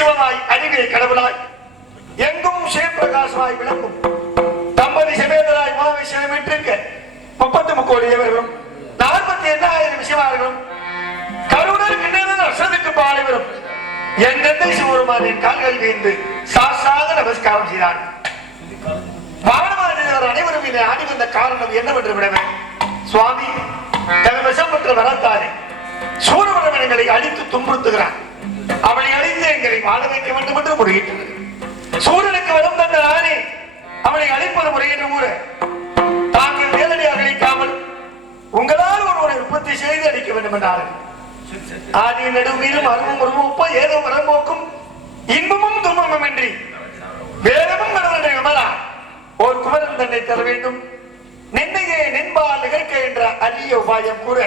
சிவனாய் அறிவே கடவுளாய் எங்கும் சிவபிரகாசமாய் விளங்கும். தம்பதி சிவேதராய் மாவை சிவமிட்டிருக்க முப்பத்தி முக்கோடி இவர்களும் நாற்பத்தி எண்ணாயிரம் சிவார்களும்? கருணர் கிண்ணறன் அசதுக்கு பாலைவரும் வரும். என் தந்தை சிவருமானின் கால்கள் வீழ்ந்து சாசாக நமஸ்காரம் செய்தான் வானமானவர் அனைவரும் இதை ஆடி வந்த காரணம் என்னவென்று விடவே சுவாமி தன் விஷம் பெற்ற வரத்தாரே சூரபுரம் அழித்து துன்புறுத்துகிறான் அவனை அழித்து எங்களை வாழ வைக்க வேண்டும் என்று முறையிட்டது சூரியனுக்கு வரும் தந்த நானே அவனை அழிப்பது முறை என்று கூற தாங்கள் நேரடியாக அழிக்காமல் உங்களால் ஒருவரை உற்பத்தி செய்து அளிக்க வேண்டும் என்றார்கள். ஆதி நடுவீரும் அருமும் உருவப்ப ஏதோ வரம்போக்கும் இன்பமும் துன்பமும் இன்றி வேதமும் கடவுளுடைய விமலா. ஒரு குமரன் தன்னை தர வேண்டும். நின்னையே நின்பால் நிகழ்க்க என்ற அரிய உபாயம் கூற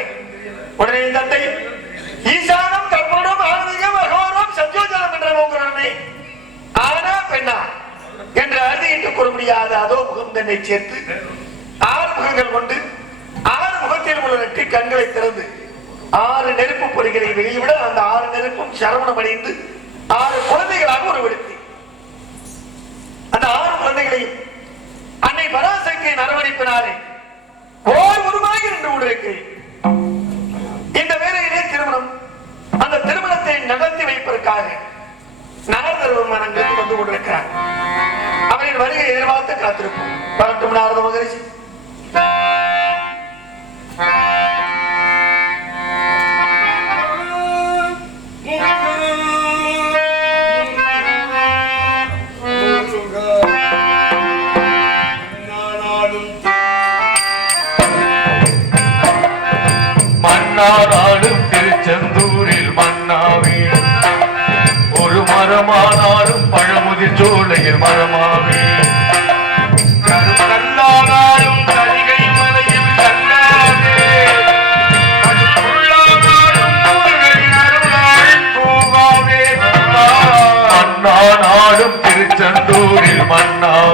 உடனே தந்தை ஈசானம் கற்பனம் ஆன்மீகம் அகோரம் சத்யோஜனம் என்ற நோக்குறனே ஆனா பெண்ணா என்று அறுதியிட்டு கூற முடியாத அதோ முகம் தன்னை சேர்த்து ஆறு முகங்கள் கொண்டு ஆறு முகத்தில் உள்ள நெற்றி கண்களை திறந்து ஆறு நெருப்பு பொறிகளை வெளியிட அந்த ஆறு நெருப்பும் சரவணம் அடைந்து ஆறு குழந்தைகளாக உருவெடுத்து அந்த ஆறு குழந்தைகளையும் அன்னை பராசக்தியின் அரவணைப்பினாலே ஓர் உருவாகி நின்று கொண்டிருக்கிறேன். நகர்த்தி நடத்தி வைப்பதற்காக நாரதர் பெருமான் அங்கிருந்து வந்து கொண்டிருக்கிறார். அவரின் வருகை எதிர்பார்த்து காத்திருப்போம். வரட்டும் நாரத மகரிஷி. Oh.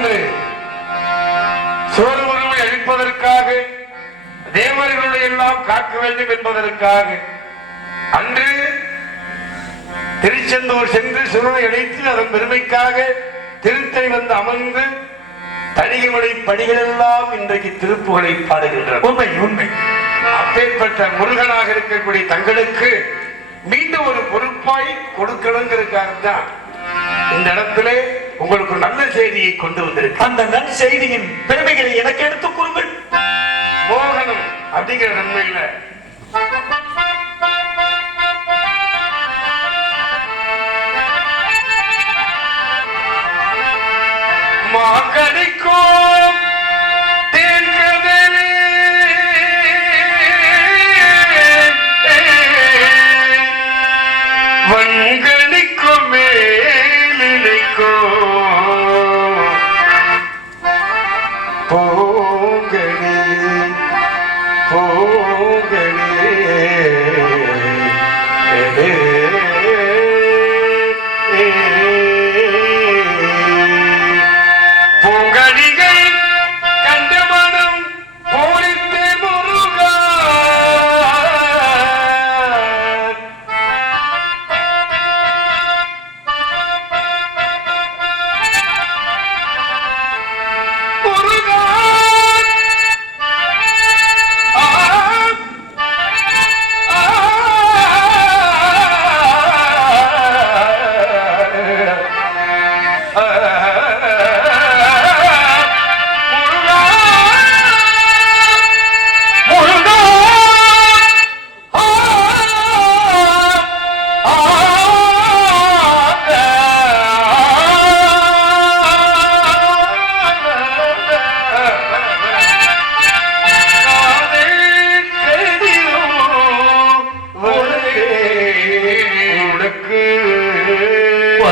வந்து உருவை அழிப்பதற்காக தேவர்களை எல்லாம் காக்க வேண்டும் என்பதற்காக அன்று திருச்செந்தூர் சென்று சுருளை அழைத்து அதன் பெருமைக்காக திருத்தை வந்து அமர்ந்து தனிகமலை பணிகளெல்லாம் இன்றைக்கு திருப்புகளை பாடுகின்றன உண்மை உண்மை. அப்பேற்பட்ட முருகனாக இருக்கக்கூடிய தங்களுக்கு மீண்டும் ஒரு பொறுப்பாய் கொடுக்கணுங்கிறதுக்காக தான் இந்த இடத்திலே உங்களுக்கு நல்ல செய்தியை கொண்டு வந்திருக்கு அந்த நன் செய்தியின் பெருமைகளை எனக்கு எடுத்துக் கூறுங்கள். மோகனம் அப்படிங்கிற நன்மையில ગણે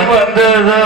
வந்ததா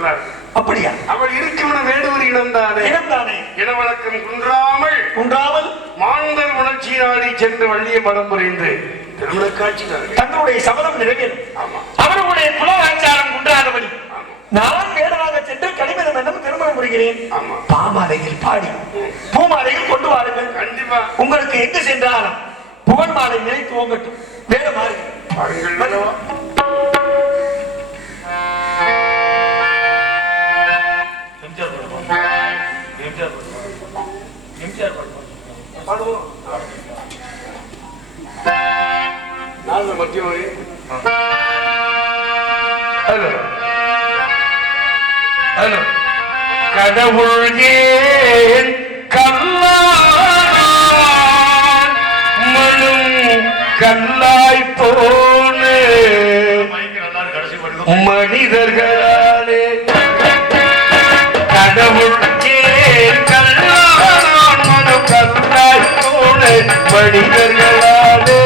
நல்லா இருக்கு அப்படியா? அவள் இருக்கும் வேடுவர் இனம் தானே இனம்தானே இனவழக்கம் குன்றாமல் உண்டாமல் மாந்தர் உணர்ச்சி நாடி சென்று வள்ளிய மடம் புரிந்து திருமண காட்சி தங்களுடைய சபதம் நிறைவேறும். ஆமா. அவர்களுடைய குலவாச்சாரம் குன்றாதபடி ஆமா. நான் வேடனாக சென்று என்னும் திருமணம் புரிகிறேன் ஆமா. பாமாலையில் பாடி பூமாலையில் கொண்டு வாருங்கள். கண்டிப்பா. உங்களுக்கு எங்கு சென்றாலும் புகழ் மாலை நினைத்து ஓங்கட்டும். வேட மாறி. பாருங்கள் அல்லவா? பாடுவோம் நாலு மத்திய மொழி. ஹலோ. ஹலோ. கடவுள் ஏன் கல்லானான் மனும் கல்லாய் போன மனிதர்களாலே படிகர்களாலே